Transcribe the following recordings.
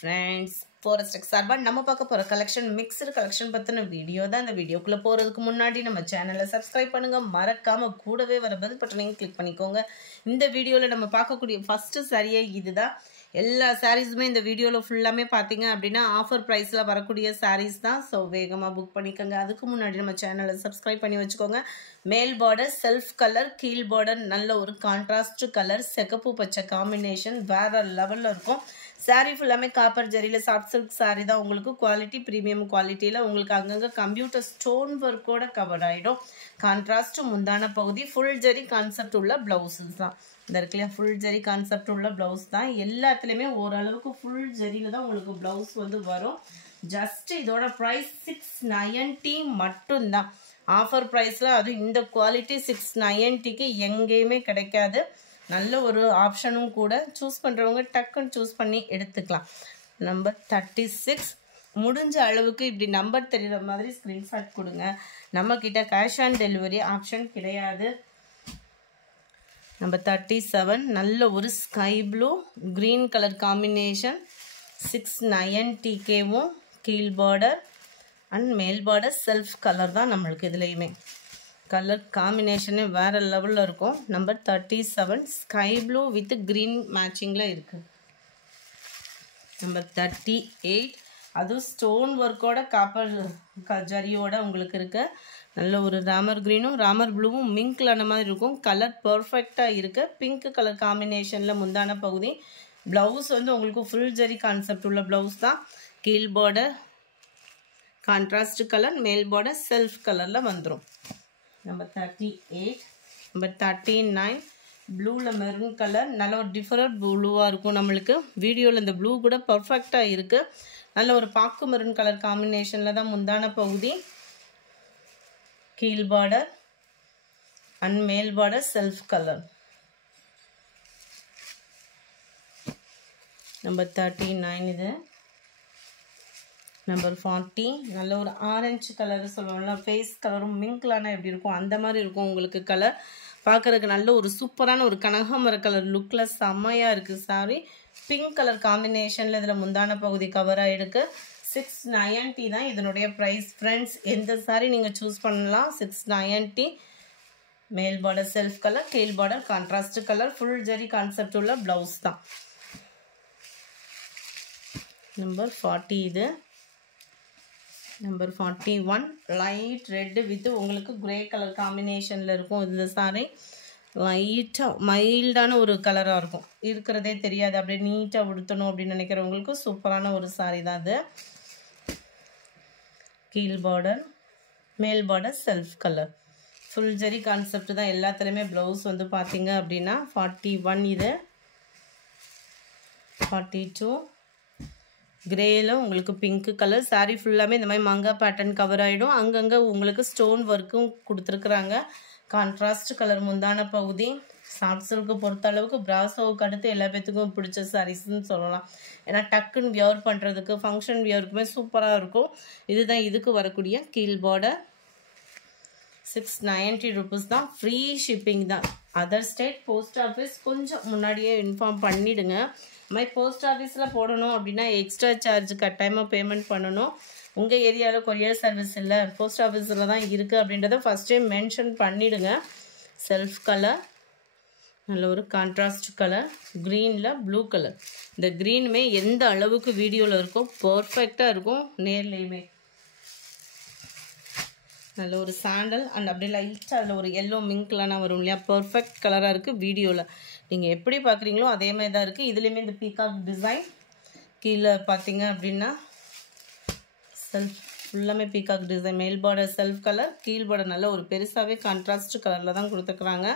friends, Forest Sarba நம்ம பார்க்க போற collection mixed collection பத்தின வீடியோ தான். இந்த வீடியோக்குள்ள போறதுக்கு முன்னாடி நம்ம சேனலை சப்ஸ்கிரைப் பண்ணுங்க, மறக்காம கூடவே வர பெல் பட்டனையும் கிளிக் பண்ணிக்கோங்க. இந்த வீடியோல நம்ம பார்க்கக்கூடிய ஃபர்ஸ்ட் சாரியே இதுதான். எல்லா சாரீஸுமே இந்த வீடியோல ஃபுல்லாமே பாத்தீங்க அப்படினா ஆஃபர் பிரைஸ்ல வரக்கூடிய சாரீஸ் தான். சோ வேகமா புக் பண்ணிக்கங்க. அதுக்கு முன்னாடி நம்ம சேனலை சப்ஸ்கிரைப் பண்ணி வச்சுக்கோங்க. மேல் பார்டர் செல்ஃப் கலர், கீழ் பார்டர் நல்ல ஒரு கான்ட்ராஸ்ட் கலர், செகப்பு பச்சை காம்பினேஷன் வேற லெவல்ல இருக்கும். சாரி ஃபுல்லாமே காப்பர் ஜரியில சாஃப்ட் சில்க் சாரி தான். உங்களுக்கு குவாலிட்டி பிரீமியம் குவாலிட்டியில உங்களுக்கு அங்கங்க கம்ப்யூட்டர் ஸ்டோன் ஒர்க்கோட கவர் ஆயிடும். கான்ட்ராஸ்ட் முந்தான பகுதி ஃபுல் ஜரி கான்செப்ட் உள்ள பிளவுஸஸ் தான். இந்த இருக்குல்லையா ஃபுல் ஜரி கான்செப்ட் உள்ள பிளவுஸ் தான். எல்லாத்துலேயுமே ஓரளவுக்கு ஃபுல் ஜரியில தான் உங்களுக்கு பிளவுஸ் வந்து வரும். ஜஸ்ட் இதோட ப்ரைஸ் 690 மட்டும்தான். ஆஃபர் ப்ரைஸில் அது இந்த குவாலிட்டி 690க்கு எங்கேயுமே கிடைக்காது. நல்ல ஒரு ஆப்ஷனும் கூட. சூஸ் பண்ணுறவங்க டக்குன்னு சூஸ் பண்ணி எடுத்துக்கலாம். நம்பர் 36 முடிஞ்ச அளவுக்கு இப்படி நம்பர் தெரிகிற மாதிரி ஸ்க்ரீன்ஷாட் கொடுங்க. நம்மக்கிட்ட கேஷ் ஆன் டெலிவரி ஆப்ஷன் கிடையாது. நம்பர் 37 நல்ல ஒரு sky blue green colour combination 690வும் கீழ் பார்டர் அண்ட் மேல் பார்டர் செல்ஃப் கலர் தான். நம்மளுக்கு இதுலேயுமே கலர் காம்பினேஷனே வேறு லெவலில் இருக்கும். Number 37 sky blue with green மேட்சிங்கில் இருக்குது. நம்பர் 38 அதுவும் ஸ்டோன் ஒர்க்கோட காப்பர் ஜரியோட உங்களுக்கு இருக்கு. நல்ல ஒரு ராமர் க்ரீனும் ராமர் ப்ளூவும் மிங்க்லான மாதிரி இருக்கும். கலர் பர்ஃபெக்டாக இருக்குது. பிங்க் கலர் காம்பினேஷனில் முந்தான பகுதி. ப்ளவுஸ் வந்து உங்களுக்கு ஃபுல் ஜரி கான்செப்ட் உள்ள ப்ளவுஸ் தான். கீழ் பார்டர் கான்ட்ராஸ்ட் கலர், மேல் பார்டர் செல்ஃப் கலரில் வந்துடும். நம்பர் 38 நம்பர் 39 ப்ளூவில் மெரூன் கலர். நல்ல ஒரு டிஃபரெண்ட் ப்ளூவாக இருக்கும். நம்மளுக்கு வீடியோவில் இந்த ப்ளூ கூட பர்ஃபெக்டாக இருக்குது. நல்ல ஒரு பாக்கு மெரூன் கலர் காம்பினேஷனில் தான் முந்தான பகுதி. கீழ் பார்டர் அண்ட் மேல் பார்டர் செல்ஃப் கலர். நம்பர் 39 இது. நம்பர் 40 நல்ல ஒரு ஆரஞ்சு கலர் சொல்லுவோம்ல, ஃபேஸ் கலரும் மிங்க்லான எப்படி இருக்கும் அந்த மாதிரி இருக்கும் உங்களுக்கு கலர். பார்க்குறதுக்கு நல்ல ஒரு சூப்பரான ஒரு கனகாமர கலர் லுக்கில் செம்மையாக இருக்குது சாரி. பிங்க் கலர் காம்பினேஷனில் இதில் முந்தான பகுதி கவராக இருக்குது. 690 தான் இதனுடைய ப்ரைஸ் ஃப்ரெண்ட்ஸ். எந்த சாரி நீங்கள் சூஸ் பண்ணலாம். 690 மேல் பார்டர் செல்ஃப் கலர், கீழ் border contrast colour, full zari concept உள்ள ப்ளவுஸ் தான். நம்பர் 40 இது. நம்பர் 41 லைட் ரெட் வித் உங்களுக்கு கிரே கலர் காம்பினேஷனில் இருக்கும். இந்த சாரி லைட்டாக மைல்டான ஒரு கலராக இருக்கும். இருக்கிறதே தெரியாது. அப்படியே நீட்டாக உடுத்தணும் அப்படின்னு நினைக்கிறவங்களுக்கு சூப்பரான ஒரு சாரி தான் அது. கீழ் பார்டர் மேல் border self colour full zari concept தான். எல்லாத்துலேயுமே ப்ளவுஸ் வந்து பார்த்தீங்க அப்படின்னா 41 இது. 42 கிரேயில் உங்களுக்கு பிங்க் கலர். சாரீ ஃபுல்லாமே இந்த மாதிரி மங்கா பேட்டர்ன் கவர் ஆகிடும். அங்கங்கே உங்களுக்கு ஸ்டோன் ஒர்க்கும் கொடுத்துருக்குறாங்க. கான்ட்ராஸ்ட் கலர் முந்தான பகுதி. சாஃப்ட் சில்க்கு பொறுத்த அளவுக்கு பிராசோவுக்கு அடுத்து எல்லா பேத்துக்கும் பிடிச்ச சாரீஸ்ன்னு சொல்லலாம். ஏன்னா டக்குன்னு வியர் பண்ணுறதுக்கு ஃபங்க்ஷன் வியருக்குமே சூப்பராக இருக்கும். இதுதான் இதுக்கு வரக்கூடிய கீழ் பார்டர். 690 ருபீஸ் தான். ஃப்ரீ ஷிப்பிங் தான். அதர் ஸ்டேட் போஸ்ட் ஆஃபீஸ் கொஞ்சம் முன்னாடியே இன்ஃபார்ம் பண்ணிவிடுங்க. இது மாதிரி போஸ்ட் ஆஃபீஸில் போடணும் அப்படின்னா எக்ஸ்ட்ரா சார்ஜ் கட்டாயமாக பேமெண்ட் பண்ணணும். உங்கள் ஏரியாவில் கொரியர் சர்வீஸ் இல்லை, போஸ்ட் ஆஃபீஸில் தான் இருக்குது அப்படின்றத ஃபஸ்ட் டைம் மென்ஷன் பண்ணிவிடுங்க. செல்ஃப் கலர் நல்ல ஒரு கான்ட்ராஸ்ட் கலர், க்ரீனில் ப்ளூ கலர். இந்த க்ரீனுமே எந்த அளவுக்கு வீடியோவில் இருக்கோ பர்ஃபெக்டாக இருக்கும் நேர்லேயுமே. நல்ல ஒரு சாண்டல் அண்ட் அப்படியே லைட்டாக அதில் ஒரு எல்லோ மிங்க்லான வரும் இல்லையா, பர்ஃபெக்ட் கலராக இருக்குது. வீடியோவில் நீங்கள் எப்படி பார்க்குறீங்களோ அதே மாதிரி தான் இருக்குது. இதுலேயுமே இந்த பீகாக் டிசைன் கீழே பார்த்தீங்க அப்படின்னா செல்ஃப் ஃபுல்லாமே பீகாக் டிசைன். மேல் பார்டர் செல்ஃப் கலர், கீழ் பார்டர் நல்ல ஒரு பெருசாகவே கான்ட்ராஸ்ட் கலரில் தான் கொடுத்துருக்குறாங்க.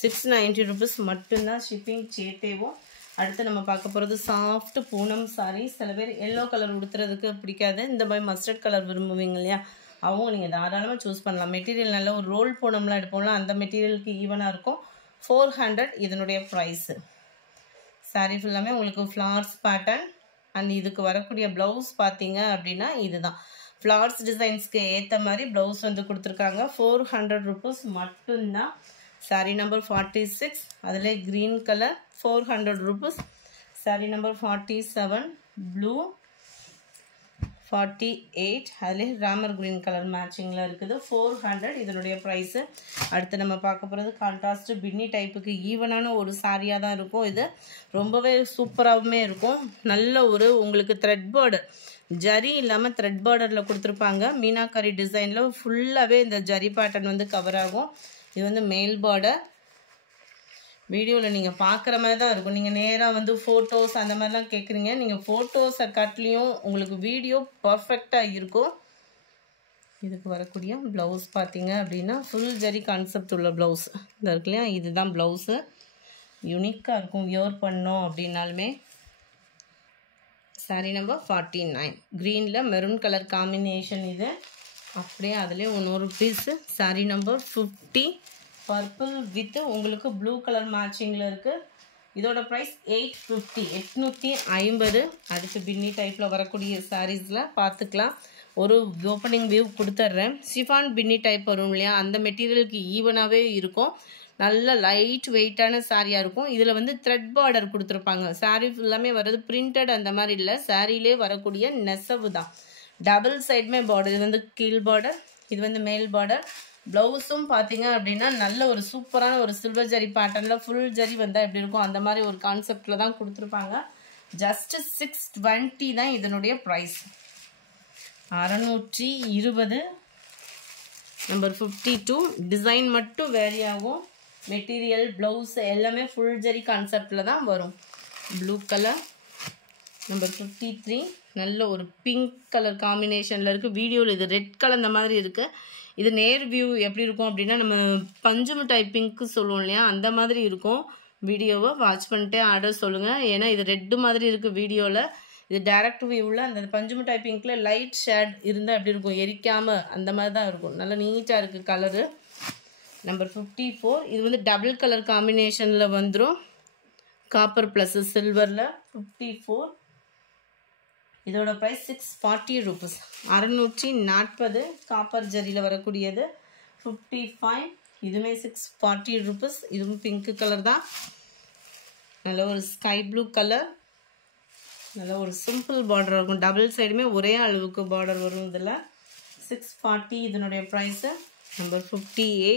690 ருபீஸ் மட்டும்தான் ஷிப்பிங் சேர்த்தேவும். அடுத்து நம்ம பார்க்க போகிறது சாஃப்ட் பூனம் சாரீ. சில பேர் எல்லோ கலர் உடுத்துறதுக்கு பிடிக்காது, இந்த மாதிரி மஸ்டர்ட் கலர் விரும்புவீங்க இல்லையா, அவங்க நீங்கள் தாராளமாக சூஸ் பண்ணலாம். மெட்டீரியல் நல்ல ஒரு ரோல் பூனம்லாம் எடுப்போம்ல, அந்த மெட்டீரியலுக்கு ஈவனாக இருக்கும். 400 இதனுடைய ப்ரைஸு. சாரீ ஃபுல்லாமே உங்களுக்கு ஃப்ளார்ஸ் பேட்டர்ன் அண்ட் இதுக்கு வரக்கூடிய ப்ளவுஸ் பார்த்தீங்க அப்படின்னா இதுதான். ஃப்ளார்ஸ் டிசைன்ஸ்க்கு ஏற்ற மாதிரி ப்ளவுஸ் வந்து கொடுத்துருக்காங்க. 400 ருபீஸ் மட்டும்தான். சாரீ நம்பர் 46 அதில் green colour 400 rupees. Saree number 47 blue 48 அதிலே ராமர் green கலர் மேட்சிங்கில் இருக்குது 400 இதனுடைய ப்ரைஸு. அடுத்து நம்ம பார்க்க போகிறது கான்ட்ராஸ்ட் பின்னி டைப்புக்கு ஈவனான ஒரு சாரியாக தான் இருக்கும். இது ரொம்பவே சூப்பராகவுமே இருக்கும். நல்ல ஒரு உங்களுக்கு த்ரெட் பார்டர் ஜரி இல்லாமல் த்ரெட் பார்டரில் கொடுத்துருப்பாங்க. மீனாக்கரி டிசைனில் ஃபுல்லாகவே இந்த ஜரி பேட்டர்ன் வந்து கவர் ஆகும். இது வந்து மேல் பார்டர். வீடியோவில் நீங்கள் பார்க்குற மாதிரி தான் இருக்கும். நீங்கள் நேராக வந்து ஃபோட்டோஸ் அந்த மாதிரிலாம் கேட்குறீங்க. நீங்கள் ஃபோட்டோஸை காட்டிலையும் உங்களுக்கு வீடியோ பர்ஃபெக்டாக இருக்கும். இதுக்கு வரக்கூடிய ப்ளவுஸ் பார்த்தீங்க அப்படின்னா ஃபுல் ஜரி கான்செப்ட் உள்ள ப்ளவுஸ் இந்த இருக்கு இல்லையா, இதுதான் ப்ளவுஸு. யூனிக்காக இருக்கும் வியர் பண்ணோம் அப்படின்னாலுமே. சாரீ நம்பர் 49 க்ரீனில் மெரூன் கலர் காம்பினேஷன். இது அப்படியே அதுலேயே இன்னொரு piece. Sari number 50 purple with உங்களுக்கு ப்ளூ கலர் மேட்சிங்கில் இருக்குது. இதோட ப்ரைஸ் 850 850. அடுத்து பின்னி டைப்பில் வரக்கூடிய சாரீஸில் பார்த்துக்கலாம். ஒரு ஓப்பனிங் வியூ கொடுத்துட்றேன். ஷிஃபான் பின்னி டைப் வரும் இல்லையா, அந்த மெட்டீரியலுக்கு ஈவனாகவே இருக்கும். நல்ல லைட் வெயிட்டான சாரியாக இருக்கும். இதில் வந்து த்ரெட் பார்டர் கொடுத்துருப்பாங்க. சாரீ ஃபுல்லாமே வர்றது பிரிண்டட் அந்த மாதிரி இல்லை, சாரிலே வரக்கூடிய நெசவு தான். டபுள் சைடுமே பார்டர். இது வந்து கீழ் பார்டர், இது வந்து மேல் பார்டர். ப்ளவுஸும் பார்த்தீங்க அப்படின்னா நல்ல ஒரு சூப்பரான ஒரு சில்வர் ஜரி பேட்டர்னில் ஃபுல் ஜரி வந்தால் எப்படி இருக்கும் அந்த மாதிரி ஒரு கான்செப்டில் தான் கொடுத்துருப்பாங்க. ஜஸ்ட்டு 620 தான் இதனுடைய ப்ரைஸ். 620. நம்பர் 52. டிசைன் மட்டும் வேரி ஆகும். மெட்டீரியல் ப்ளவுஸ் எல்லாமே ஃபுல் ஜரி கான்செப்டில் தான் வரும். Blue colour. நம்பர் 53. நல்ல ஒரு பிங்க் கலர் காம்பினேஷனில் இருக்குது. வீடியோவில் இது ரெட் கலர் இந்த மாதிரி இருக்குது. இது நேர் வியூ எப்படி இருக்கும் அப்படின்னா நம்ம பஞ்சு மிட்டாய் பிங்க்கு சொல்லுவோம் இல்லையா, அந்த மாதிரி இருக்கும். வீடியோவை வாட்ச் பண்ணிட்டே ஆர்டர் சொல்லுங்கள். ஏன்னா இது ரெட்டு மாதிரி இருக்குது வீடியோவில். இது டைரக்ட் வியூவில் அந்த பஞ்சு மிட்டாய் பிங்க்கில் லைட் ஷேட் இருந்தால் எப்படி இருக்கும், எரிக்காமல் அந்த மாதிரி தான் இருக்கும். நல்லா நீட்டாக இருக்குது கலரு. நம்பர் 54. இது வந்து டபுள் கலர் காம்பினேஷனில் வந்துடும். காப்பர் ப்ளஸ் சில்வரில் 54. இதோட ப்ரைஸ் 640 rupees. 640 காப்பர் ஜரியில் வரக்கூடியது. 55. இதுவுமே 640 rupees. இதுவும் பிங்க் கலர் தான். நல்ல ஒரு ஸ்கை ப்ளூ கலர். நல்ல ஒரு சிம்பிள் பார்டர் இருக்கும். டபுள் சைடுமே ஒரே அளவுக்கு பார்டர் வரும். இதில் 640 இதனுடைய ப்ரைஸு. நம்பர் 58.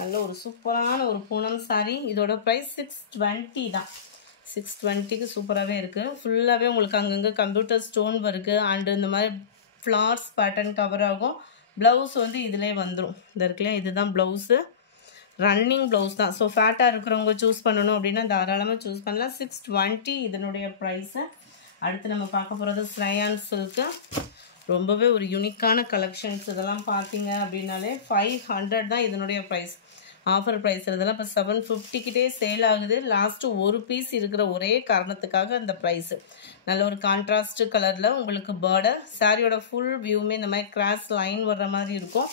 நல்ல ஒரு சூப்பரான ஒரு பூனம் சாரி. இதோட ப்ரைஸ் 620 தான். 620க்கு சூப்பராகவே இருக்குது. ஃபுல்லாகவே உங்களுக்கு அங்கங்கே கம்ப்யூட்டர் ஸ்டோன் இருக்குது. அண்டு இந்த மாதிரி ஃப்ளார்ஸ் பேட்டர்ன் கவர் ஆகும். ப்ளவுஸ் வந்து இதிலே வந்துடும். இந்த இருக்குல்லையா, இதுதான் ப்ளவுஸு. ரன்னிங் ப்ளவுஸ் தான். ஸோ ஃபேட்டாக இருக்கிறவங்க சூஸ் பண்ணணும் அப்படின்னா தாராளமாக சூஸ் பண்ணலாம். 620 இதனுடைய ப்ரைஸு. அடுத்து நம்ம பார்க்க போகிறது ஸ்ரயான் சில்க்கு. ரொம்பவே ஒரு யூனிக்கான கலெக்ஷன்ஸ். இதெல்லாம் பார்த்தீங்க அப்படின்னாலே 500 தான் இதனுடைய ப்ரைஸ். ஆஃபர் ப்ரைஸ் இதெல்லாம் இப்போ 750 கிட்டே சேல் ஆகுது. லாஸ்ட்டு ஒரு பீஸ் இருக்கிற ஒரே காரணத்துக்காக அந்த ப்ரைஸு. நல்ல ஒரு கான்ட்ராஸ்ட் கலரில் உங்களுக்கு பார்டர். சாரியோட ஃபுல் வியூவுமே இந்த மாதிரி கிராஸ் லைன் வர்ற மாதிரி இருக்கும்.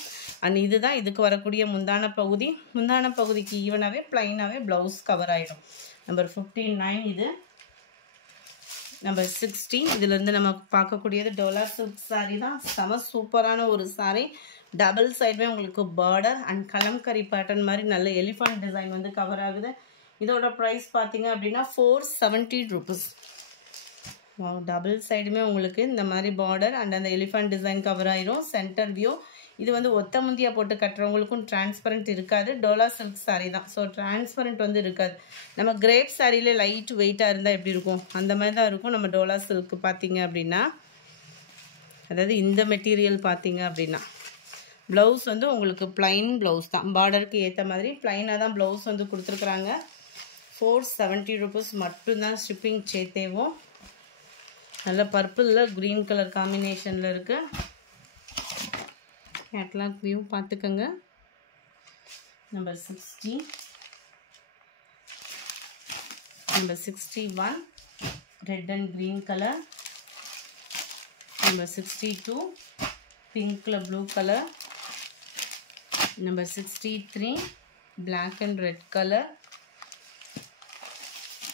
அண்ட் இதுதான் இதுக்கு வரக்கூடிய முந்தான பகுதி. முந்தான பகுதிக்கு ஈவனாகவே ப்ளைனாகவே ப்ளவுஸ் கவர் ஆகிடும். நம்பர் 59 இது. நம்பர் 60. இதுலேருந்து நம்ம பார்க்கக்கூடியது டோலா சில்க் சாரீ தான். செம சூப்பரான ஒரு சாரீ. டபுள் சைடுமே உங்களுக்கு பார்டர் அண்ட் கலம்கரி பேட்டர்ன் மாதிரி நல்ல எலிஃபண்ட் டிசைன் வந்து கவர் ஆகுது. இதோட ப்ரைஸ் பார்த்தீங்க அப்படின்னா 470 rupees. டபுள் சைடுமே உங்களுக்கு இந்த மாதிரி பார்டர் அண்ட் அந்த எலிஃபண்ட் டிசைன் கவர் ஆயிரும். Centre view. இது வந்து ஒத்த முந்தியா போட்டு கட்டுறவங்களுக்கும் டிரான்ஸ்பரண்ட் இருக்காது. டோலா சில்க் சாரீ தான். ஸோ டிரான்ஸ்பரண்ட் வந்து இருக்காது. நம்ம கிரேப் சாரியில லைட் வெயிட்டாக இருந்தால் எப்படி இருக்கும் அந்த மாதிரி தான் இருக்கும் நம்ம டோலா சில்க் பார்த்தீங்க அப்படின்னா. அதாவது இந்த மெட்டீரியல் பார்த்தீங்க அப்படின்னா ப்ளவுஸ் வந்து உங்களுக்கு ப்ளைன் ப்ளவுஸ் தான். பார்டருக்கு ஏற்ற மாதிரி ப்ளைனாக தான் ப்ளவுஸ் வந்து கொடுத்துருக்குறாங்க. 470 rupees மட்டும்தான் ஷிப்பிங் சேர்த்தேவும். நல்ல பர்பிளில் க்ரீன் கலர் காம்பினேஷனில் இருக்குது. கேட்லாக் வியூ பார்த்துக்கோங்க. Number 60. Number 61 red and green colour. Number 62 பிங்க்ல blue colour. Number 63 black and red color.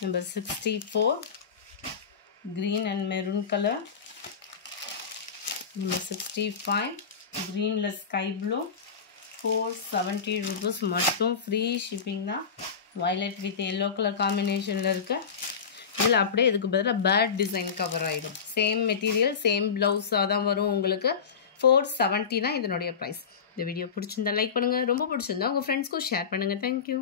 Number 64 green and maroon color. Number 65 greenless sky blue. 470 rupees மட்டும். Free shipping தான். violet with yellow color combinationல இருக்கு. இதில் அப்படியே இதுக்கு பதிலாக bad design cover ஆகிடும். Same material same ப்ளவுஸாக தான் வரும் உங்களுக்கு. 470 தான் இதனுடைய ப்ரைஸ். இந்த வீடியோ பிடிச்சிருந்தா லைக் பண்ணுங்கள், ரொம்ப பிடிச்சிருந்தா உங்கள் ஃப்ரெண்ட்ஸ்க்கும் ஷேர் பண்ணுங்கள். தேங்க்யூ.